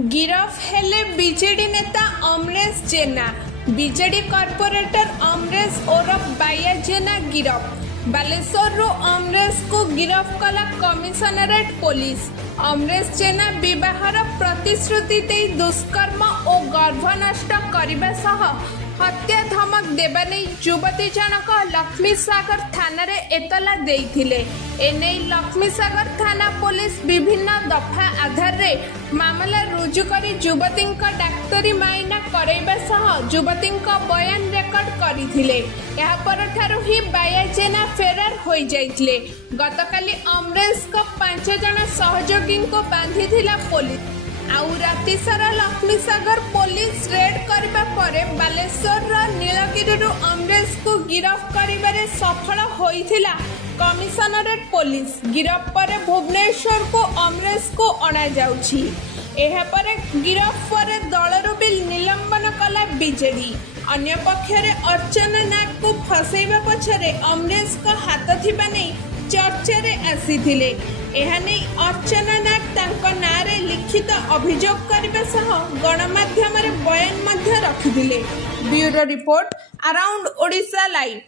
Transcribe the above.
गिरफ हेले बीजेडी नेता अमरेश जेना। BJD corporator Amresh ओरफ बाया जेना गिरफ। बालेश्वर अमरेश को गिरफ कला कमिशनरेट पुलिस। अमरेश जेना विवाहर प्रतिश्रुति दे दुष्कर्म और गर्भ नष्ट करने सह हत्या धमक देवा नहीं युवती जनक लक्ष्मीसागर थाना रे एतला देइथिले। एने लक्ष्मीसागर थाना पुलिस विभिन्न दफा आधार रे मामला रुजु करी युवती डाक्तरी माइना करैबा सह युवती बयान रेकर्ड करथिले। या परठारु ही बाया जेना फेरार होई जाइथिले। गतकाली अमरेश को 5 जण सहयोगी को बांधिथिला पुलिस। आउ राति सारा लक्ष्मीसागर पुलिस रेड करबा परे बालेश्वर नीलगिरी अमरेश को गिरफ करिबारे सफल होइथिला कमिशनरेट पुलिस। गिरफ पर भुवनेश्वर को अमरेश को अणा जाउछि। एहा परे गिरफ पर दलरु बिल निलंबन कला बीजेडी। अन्य पक्षरे अर्चना नाग को फसैबा पछरे अमरेश को हाथ थिबा नै चर्चा रे आसीथिले। एहा नै अर्चना नाग तांको नारे लिखित अभियोग करबा सह गणमाध्यम रे बयान मध्य रखिथिले। Bureau report around Odisha live.